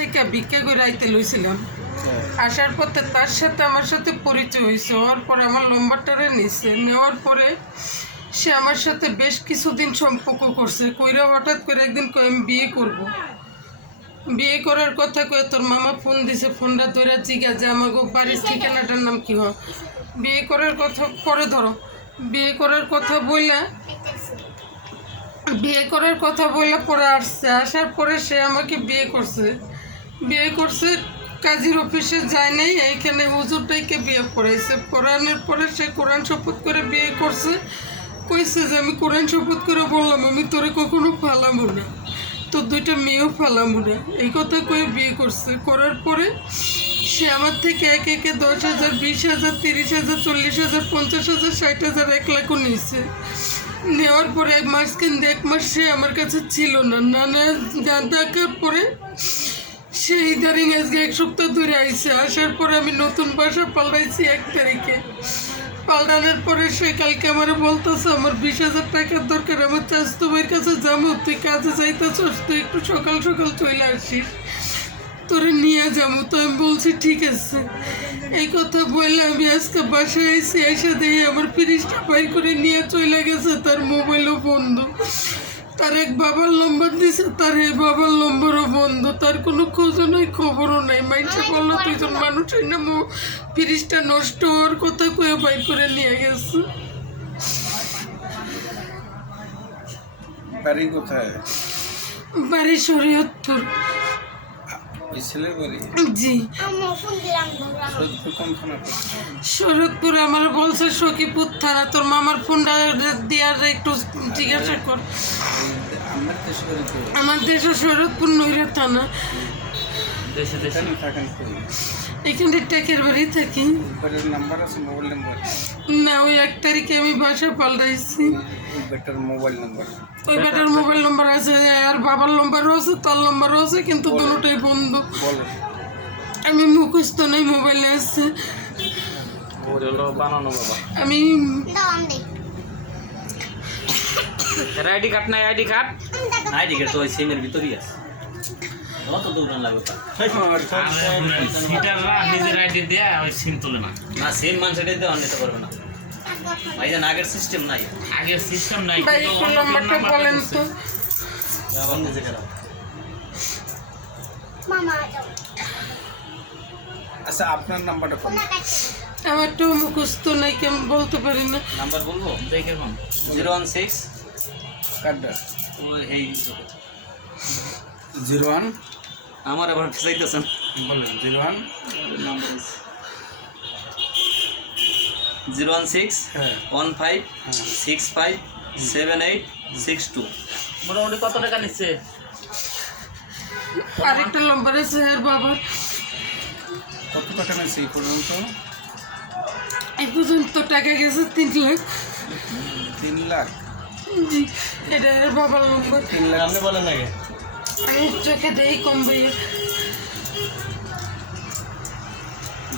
থেকে ভিক্ষা করে আইতে লইছিলাম। আসার পথে তার সাথে আমার সাথে পরিচয় হয়েছে। হওয়ার পরে আমার নম্বরটারে নিচ্ছে, নেওয়ার পরে সে আমার সাথে বেশ কিছুদিন সম্পর্ক করছে। কইরা হঠাৎ করে একদিন কই আমি বিয়ে করব। বিয়ে করার কথা কয়ে তোর মামা ফোন দিছে, ফোনটা ধরে জিজ্ঞাসা যে আমাকে বাড়ির ঠিকানাটার নাম কী হয়। বিয়ে করার কথা পরে ধরো, বিয়ে করার কথা বললে পরে আসছে। আসার পরে সে আমাকে বিয়ে করছে কাজীর অফিসে যায় নাই, এইখানে হুজুরটাইকে বিয়ে পড়াইছে। পড়ানোর পরে সে কোরআন শপথ করে বিয়ে করছে। কইছে যে আমি কোরআন শপথ করে বললাম আমি তোরে কখনো ফালামো না, তোর দুইটা মেয়েও ফালামো না, এই কথা কয়ে বিয়ে করছে। করার পরে সে আমার থেকে একে 10,000, 20,000, 30,000, 40,000, 50,000, 60,000, 1 লাখও নিয়েছে। নেওয়ার পরে মাঝখান 1 মাস সে আমার কাছে ছিল না। নানা দেখার পরে সে ইদারিং আজকে 1 সপ্তাহ ধরে আইসে। আসার পরে আমি নতুন বাসা পাল্টাইছি 1 তারিখে। পাল্টানোর পরে সে কালকে আমার বলতেছে আমার 20,000 টাকার দরকার, আমার চাষতো ভাইয়ের কাছে যাবো, তুই কাজে যাইতেছস, তুই একটু সকাল সকাল চলে আসিস, তোরে নিয়ে যাবো। তো আমি বলছি ঠিক আছে। এই কথা বললে আমি আজকে বাসায় এসে এসে দেখি আমার ফ্রিজটা বাইর করে নিয়ে চলে গেছে, তার মোবাইলও বন্ধ। তার এক বাবার নম্বর দিছে, তার এই বাবার নম্বরও বন্ধ। তার কোনো খোঁজও নাই, খবরও নাই। মাইন্ডসে বললো 2 জন মানুষের না ফ্রিজটা নষ্ট হওয়ার কথা কয়ে বাইর করে নিয়ে গেছে। বাড়ি কোথায়? বাড়ি শরীয়তপুর। ওই ছেলের বাড়ি? জি। শরীয়তপুর কোন থানা? শরীয়তপুর। আমার বলছে সখীপুর থানা। তোর মামার ফোনটা দেওয়ার একটু জিজ্ঞাসা কর। আমার দেশে শরীয়তপুর নৈরা থানা। এখানে টেকের বাড়ি থাকি। নাম্বার আছে, মোবাইল নাম্বার? না, ওই 1 তারিখে আমি বাসা পাল্টাইছি। ওই বেটার মোবাইল নাম্বার? ওই বেটার মোবাইল নাম্বার আছে, আর বাবার নম্বরও আছে, তার নম্বরও আছে, কিন্তু দুটোটাই বন্ধ। আমি মুখস্থ নাই, মোবাইলে আছে। আমি আইডি কার্ড নাই? আইডি কার্ড তো ওই সিমের ভিতরই আছে। অত দৌড়ান লাগবে নিজের আইডি দিয়ে ওই সিম তোলে না। না, সিম মানুষের দিয়ে অন্যটা করবে না ভাইজান। আগের সিস্টেম নাই, ভাই একটু নম্বরটা বলেন তো। আবার নিজে খারাপ। আচ্ছা, আপনার নাম্বারটা কোন? আমার তো মুখস্থ নাই, কেমন বলতে পারি না। নাম্বার বলবো? দেখে কোন 016 কার্ডটা? ওই এই 01 আমার আবার চাইতেছেন বলেন। 01 016 হ্যাঁ 15 65 78 62। মোটামুটি কত টাকা নিচ্ছে? আরেকটা নম্বর আছে আর বাবার। কত টাকা নিয়েছে এই পর্যন্ত? এই পর্যন্ত টাকা গেছে 3 লাখ। 3 লাখ? জি, এটা আর বাবার নম্বর। 3 লাখ আপনি বলেন নাকি? আমি চোখে দেই কম ভাইয়া।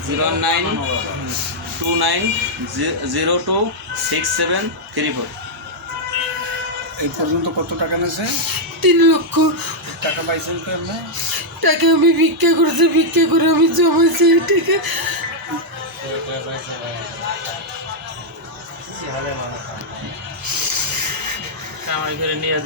0929026734। এই পর্যন্ত কত টাকা নিয়েছে? 3 লক্ষ টাকা পাইছেন তো আপনি? টাকা আমি ভিক্ষা করে আমি জমাইছি এই টাকা। কামাই করে নিয়ে